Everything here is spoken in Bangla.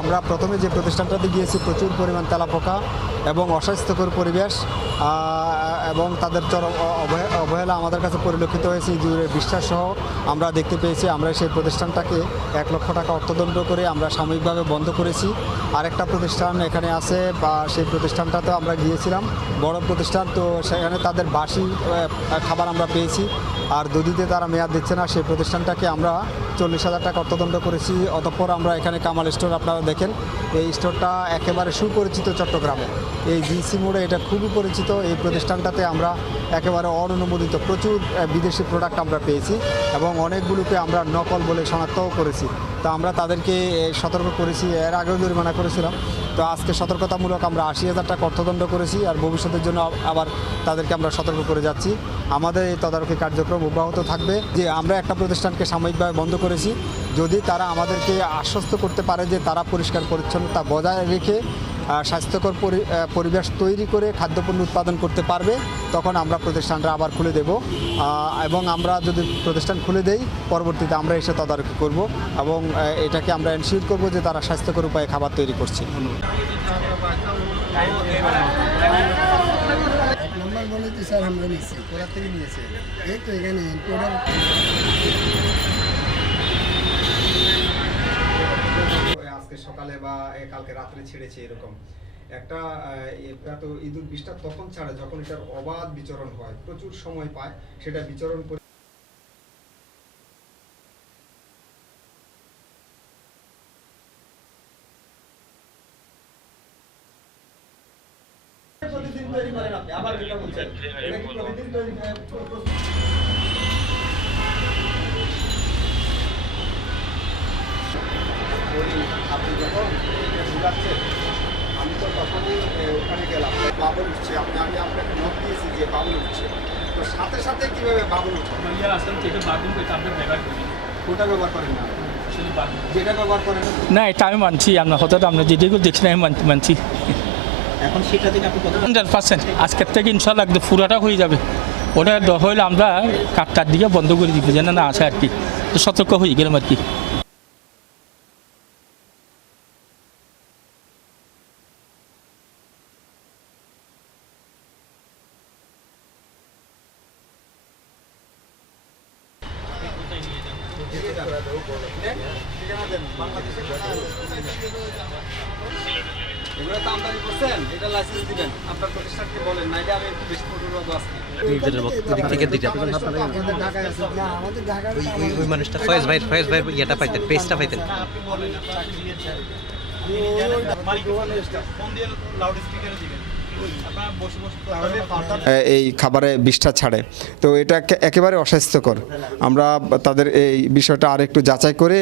আমরা প্রথমে যে প্রতিষ্ঠানটাতে গিয়েছি প্রচুর পরিমাণ তেলাপোকা এবং অস্বাস্থ্যকর পরিবেশ এবং তাদের চরম অবহেলা আমাদের কাছে পরিলক্ষিত হয়েছে। ইঁদুরের বিশ্বাস সহ আমরা দেখতে পেয়েছি। আমরা সেই প্রতিষ্ঠানটাকে 1 লক্ষ টাকা অর্থদণ্ড করে আমরা সাময়িকভাবে বন্ধ করেছি। আরেকটা প্রতিষ্ঠান এখানে আছে, বা সেই প্রতিষ্ঠানটাতেও আমরা গিয়েছিলাম, বড় প্রতিষ্ঠান। তো সেখানে তাদের বাসি খাবার আমরা পেয়েছি, আর দুদিতে তারা মেয়াদ দিচ্ছে না। সেই প্রতিষ্ঠানটাকে আমরা 40,000 টাকা অর্থদণ্ড করেছি। অতঃপর আমরা এখানে কামাল স্টোর, আপনারা দেখেন এই স্টোরটা একেবারে সুপরিচিত চট্টগ্রামে, এই জিসি মোড়ে এটা খুবই পরিচিত। এই প্রতিষ্ঠানটাতে আমরা একেবারে অননুমোদিত প্রচুর বিদেশি প্রোডাক্ট আমরা পেয়েছি এবং অনেকগুলোকে আমরা নকল বলে শনাক্তও করেছি। তো আমরা তাদেরকে সতর্ক করেছি, এর আগেও জরিমানা করেছিলাম। তো আজকে সতর্কতামূলক আমরা 80,000 টাকা অর্থদণ্ড করেছি, আর ভবিষ্যতের জন্য আবার তাদেরকে আমরা সতর্ক করে যাচ্ছি। আমাদের এই তদারকি কার্যক্রম অব্যাহত থাকবে। যে আমরা একটা প্রতিষ্ঠানকে সাময়িকভাবে বন্ধ করেছি, যদি তারা আমাদেরকে আশ্বস্ত করতে পারে যে তারা পরিষ্কার পরিচ্ছন্নতা বজায় রেখে স্বাস্থ্যকর পরিবেশ তৈরি করে খাদ্যপণ্য উৎপাদন করতে পারবে, তখন আমরা প্রতিষ্ঠানটা আবার খুলে দেব। এবং আমরা যদি প্রতিষ্ঠান খুলে দেই, পরবর্তীতে আমরা এসে তদারকি করব এবং এটাকে আমরা এনশিওর করব যে তারা স্বাস্থ্যকর উপায়ে খাবার তৈরি করছে। স্যার আমরা নিচ্ছি, কোথা থেকে নিয়েছে? এই তো এখানে আজকে সকালে বা কালকে রাত্রে ছেড়েছে, এরকম একটা এটা তো ইঁদুর বিষটা তখন ছাড়ে যখন এটার অবাধ বিচরণ হয়, প্রচুর সময় পায়, সেটা বিচরণ করে প্রতিদিন তৈরি করেন আপনি, আবার যেটা বলছেন এটা কি প্রতিদিন তৈরি আপনি যখন ঘুরাচ্ছেন, আমি তো তখনই ওখানে গেলাম, বাবুল উঠছে, আমি আপনাকে নোট দিয়েছি যে বাবুল উঠছে, তো সাথে সাথে কীভাবে বাবুল উঠছে? ওটা ব্যবহার করেন না, যেটা ব্যবহার করেন না, এটা আমি মানছি। আপনার হয়তো আমরা যেটুকু দেখছি না, আমি মানছি। এখন সেটা থেকে আপনি কত 100% আজকের থেকে ইনশাল্লাহ একদম পুরাটা হয়ে যাবে। ওটা হইলে আমরা কাঠটার দিকে বন্ধ করে দিব, যেন না আসে আর কি। তো সতর্ক হয়ে গেলাম আর কি। এগুলো তো আমদানি করছেন, এটা লাইসেন্স দিবেন, আপনার প্রতিষ্ঠানকে বলেন, নাইলে আমি একটু বেশি পটুরবাদ আজকে ওই মানুষটা ফয়েজ ভাই ইয়েটা পাইতেন, পেজটা পাইতেন। এই খাবারে বিষটা ছাড়ে, তো এটা একেবারে অস্বাস্থ্যকর। আমরা তাদের এই বিষয়টা আরেকটু যাচাই করে